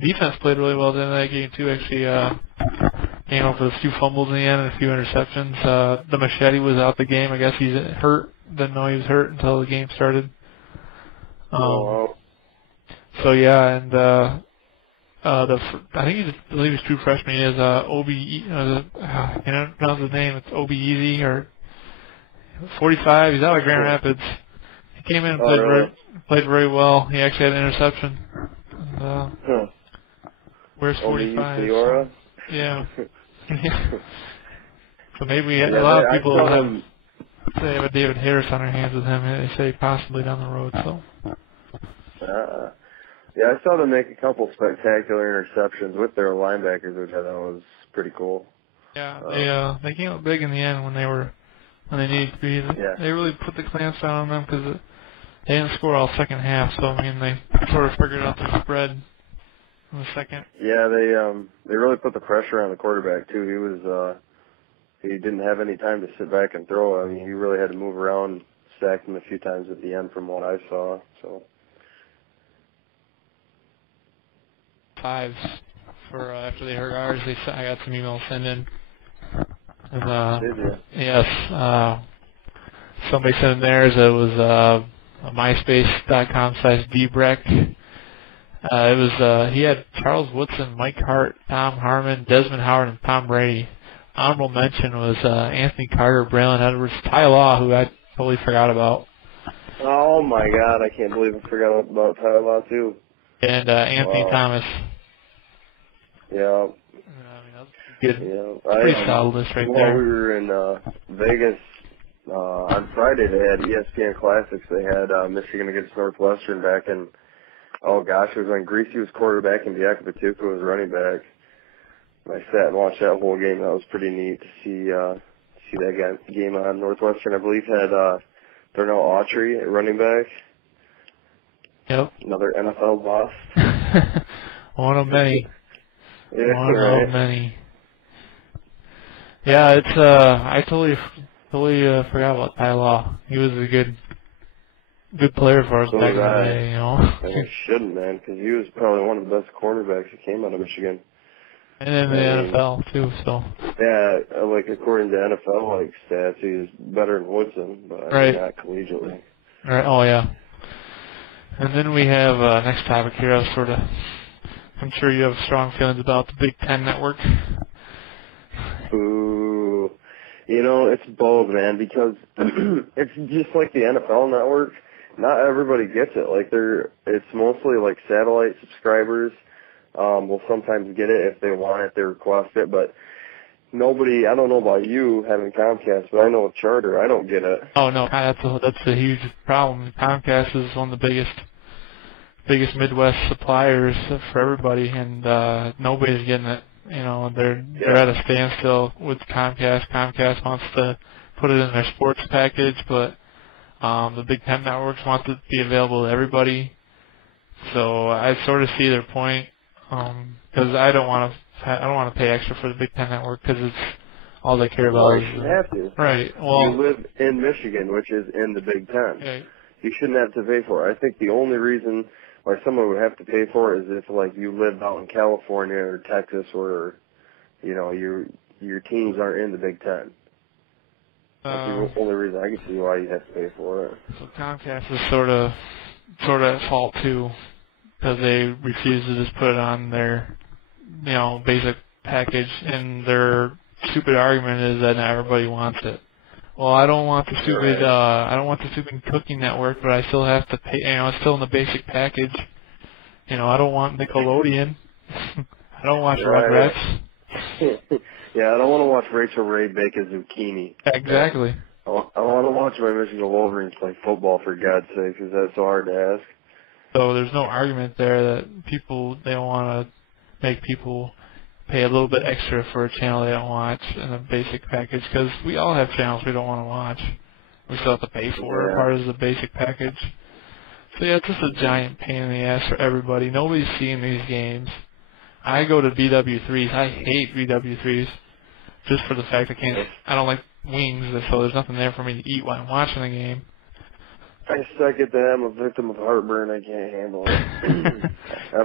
defense played really well in that game too. Actually, came up with a few fumbles in the end and a few interceptions. The Machete was out the game. I guess he's hurt. Didn't know he was hurt until the game started. So yeah, and I think I believe he's true freshman. He is Obi. I can't pronounce his name. It's Obi Easy or 45. He's out of Grand Rapids. He came in and played very well. He actually had an interception. And, where's 45? So, yeah. So maybe a lot of people they have a David Harris on their hands with him. They say possibly down the road. So. Yeah, I saw them make a couple spectacular interceptions with their linebackers, which I thought was pretty cool. Yeah, they came up big in the end when they needed to be. They really put the clamps down on them because they didn't score all second half. So I mean, they sort of figured out the spread in the second. Yeah, they really put the pressure on the quarterback too. He didn't have any time to sit back and throw. I mean, he really had to move around, sacked him a few times at the end, from what I saw. So. 5s for after they heard ours. I got some emails sent in. And, yes, somebody sent in theirs. It was MySpace.com/dbreck. It was he had Charles Woodson, Mike Hart, Tom Harmon, Desmond Howard, and Tom Brady. Honorable mention was Anthony Carter, Braylon Edwards, Ty Law, who I totally forgot about. Oh my God, I can't believe I forgot about Ty Law too. And Anthony Thomas. Yeah. I mean, that's good. Yeah. Pretty solid list right there. While we were in Vegas on Friday, they had ESPN Classics. They had Michigan against Northwestern back in, oh gosh, it was when Greasy was quarterback and Bianca Patuca was running back. I sat and watched that whole game. That was pretty neat to see that game on. Northwestern, I believe, had Darnell Autry at running back. Yep. Another NFL boss. One of many. Yeah, One of many. Yeah, it's I totally forgot about Ty Law. He was a good player for us back in the day, you know. I shouldn't, man, because he was probably one of the best cornerbacks that came out of Michigan. And in the NFL too, so. Yeah, like according to NFL stats, he's better than Woodson, but not collegiately. Right. Oh yeah. And then we have next topic here. I'm sure you have strong feelings about the Big Ten Network. Ooh, it's both, man, because it's just like the NFL Network. Not everybody gets it. It's mostly like satellite subscribers. Will sometimes get it if they want it, they request it, but nobody. I don't know about you having Comcast, but I know with Charter, I don't get it. Oh no, that's a huge problem. Comcast is one of the biggest Midwest suppliers for everybody, and nobody's getting it. They're at a standstill with Comcast. Comcast wants to put it in their sports package, but the Big Ten networks want it to be available to everybody. So I sort of see their point, because I don't want to pay extra for the Big Ten network because it's all they care about. You shouldn't have to. Right. Well, you live in Michigan, which is in the Big Ten. Right. You shouldn't have to pay for it. I think the only reason why someone would have to pay for it is if you lived out in California or Texas, or your teams aren't in the Big Ten. That's the only reason I can see why you have to pay for it. So Comcast is sort of at fault too, because they refuse to just put it on their basic package, and their stupid argument is that not everybody wants it. Well, I don't want the stupid cooking network, but I still have to pay. It's still in the basic package. I don't want Nickelodeon. I don't watch Rugrats. Yeah, I don't want to watch Rachel Ray bake a zucchini. Exactly. I want to watch my Michigan Wolverines play football, for God's sake, because that's so hard to ask. So there's no argument there that they don't want to make people pay a little bit extra for a channel they don't watch in a basic package, because we all have channels we don't want to watch. We still have to pay for it, part of the basic package. So yeah, it's just a giant pain in the ass for everybody. Nobody's seeing these games. I go to BW3s. I hate BW3s just for the fact I don't like wings, so there's nothing there for me to eat while I'm watching the game. I get that. I'm a victim of heartburn. I can't handle it. I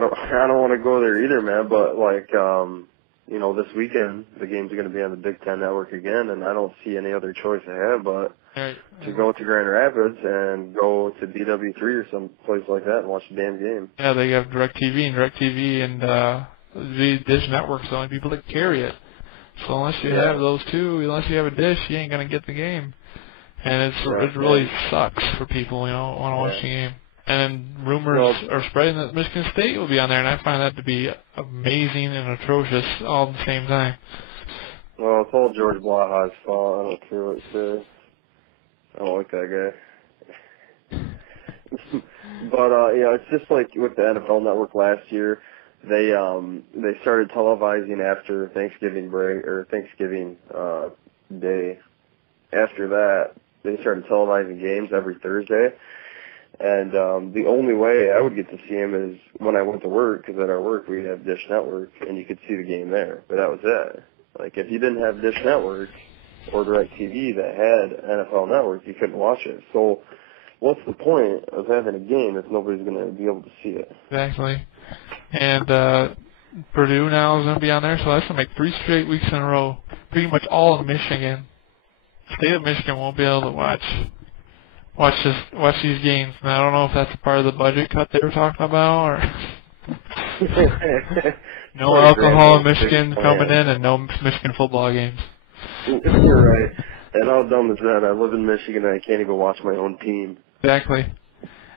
don't want to go there either, man. But like, this weekend the games are going to be on the Big Ten Network again, and I don't see any other choice I have but to go to Grand Rapids and go to BW3 or some place like that and watch the damn game. Yeah, they have DirecTV and the Dish Network's the only people that carry it. So unless you have those two, unless you have a dish, you ain't gonna get the game. And it really sucks for people, want to watch the game. And then rumors are spreading that Michigan State will be on there, and I find that to be amazing and atrocious all at the same time. Well, it's all George Blaha's fault. I don't care what it says. I don't like that guy. But it's just like with the NFL Network last year. They started televising after Thanksgiving break or Thanksgiving Day. After that, they started televising games every Thursday. And the only way I would get to see him is when I went to work, because at our work we have Dish Network, and you could see the game there. But that was it. Like, if you didn't have Dish Network or DirecTV that had NFL Network, you couldn't watch it. So what's the point of having a game if nobody's going to be able to see it? Exactly. And Purdue now is going to be on there, so that's going to make 3 straight weeks in a row. Pretty much all of Michigan. State of Michigan won't be able to watch these games. And I don't know if that's a part of the budget cut they were talking about, or no alcohol in Michigan coming in, and no Michigan football games. You're right. And how dumb is that? I live in Michigan and I can't even watch my own team. Exactly.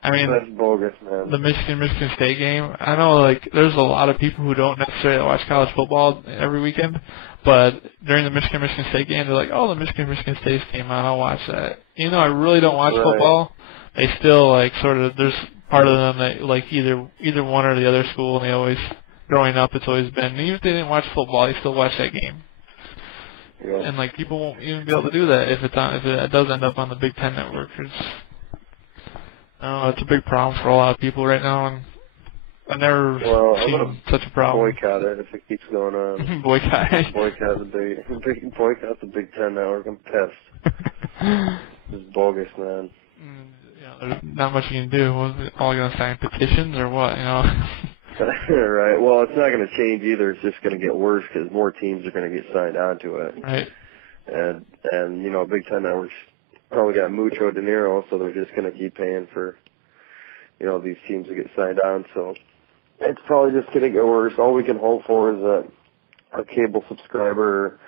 I mean, that's bogus, man. The Michigan State game, I know, like, there's a lot of people who don't necessarily watch college football every weekend, but during the Michigan State game, they're like, oh, the Michigan State game on, I'll watch that. Even though I really don't watch football, they still, like, sort of, there's part of them that, like, either one or the other school, and they always, growing up, it's always been, even if they didn't watch football, they still watch that game. Yeah. And, like, people won't even be able to do that if it does end up on the Big Ten Network. It's a big problem for a lot of people right now, and I've never seen such a problem. Boycott it if it keeps going on. Boycott the Big Ten Network. I'm pissed. This is bogus, man. There's not much you can do. All going to sign petitions or what? Right. Well, it's not going to change either. It's just going to get worse because more teams are going to get signed on to it. Right. And Big Ten Network's probably got mucho dinero, so they're just going to keep paying for, these teams to get signed on. So it's probably just going to get worse. All we can hope for is that our cable subscriber,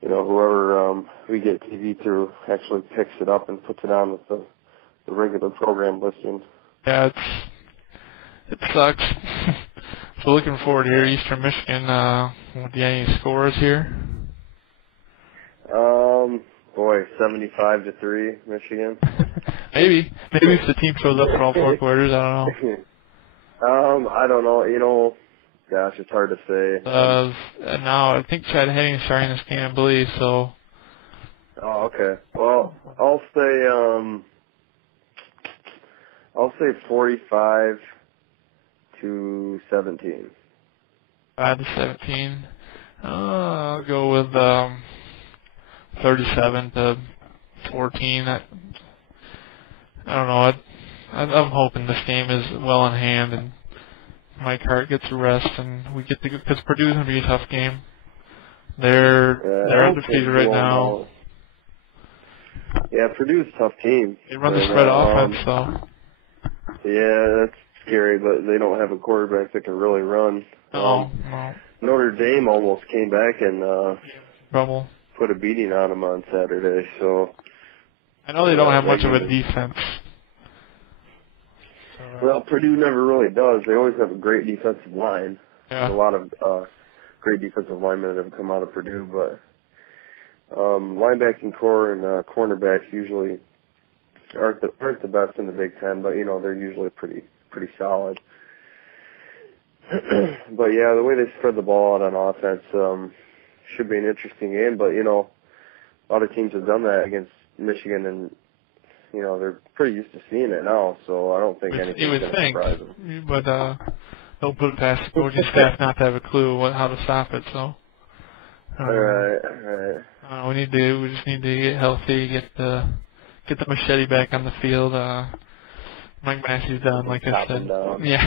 whoever we get TV through, actually picks it up and puts it on with the regular program listing. Yeah, it sucks. So looking forward here, Eastern Michigan. Do you have any scores here? 75-3, Michigan. Maybe if the team shows up for all 4 quarters, I don't know. I don't know. Gosh, it's hard to say. Now I think Chad Henning's starting this game, I believe. So. Oh, okay. Well, I'll say 45-17. 5-17. I'll go with 37-14. I don't know. I'm hoping this game is well in hand and Mike Hart gets a rest and we get to go, because Purdue's gonna be a tough game. They're undefeated right now. Yeah, Purdue's a tough team. They run the spread offense, though. Yeah, that's scary, but they don't have a quarterback that can really run. No. Notre Dame almost came back and put a beating on them on Saturday. So I know they don't have much of a defense. Well, Purdue never really does. They always have a great defensive line. Yeah. A lot of great defensive linemen that have come out of Purdue, but linebacking core and cornerbacks usually aren't the best in the Big Ten, but they're usually pretty solid. But yeah, the way they spread the ball out on offense should be an interesting game. But a lot of teams have done that against Michigan, and they're pretty used to seeing it now. So I don't think anything's going to surprise them. But don't put it past the coaching staff not to have a clue how to stop it. So. All right. We just need to get healthy, get the machete back on the field. Mike Massey's done, like I Top said. and down. Yeah.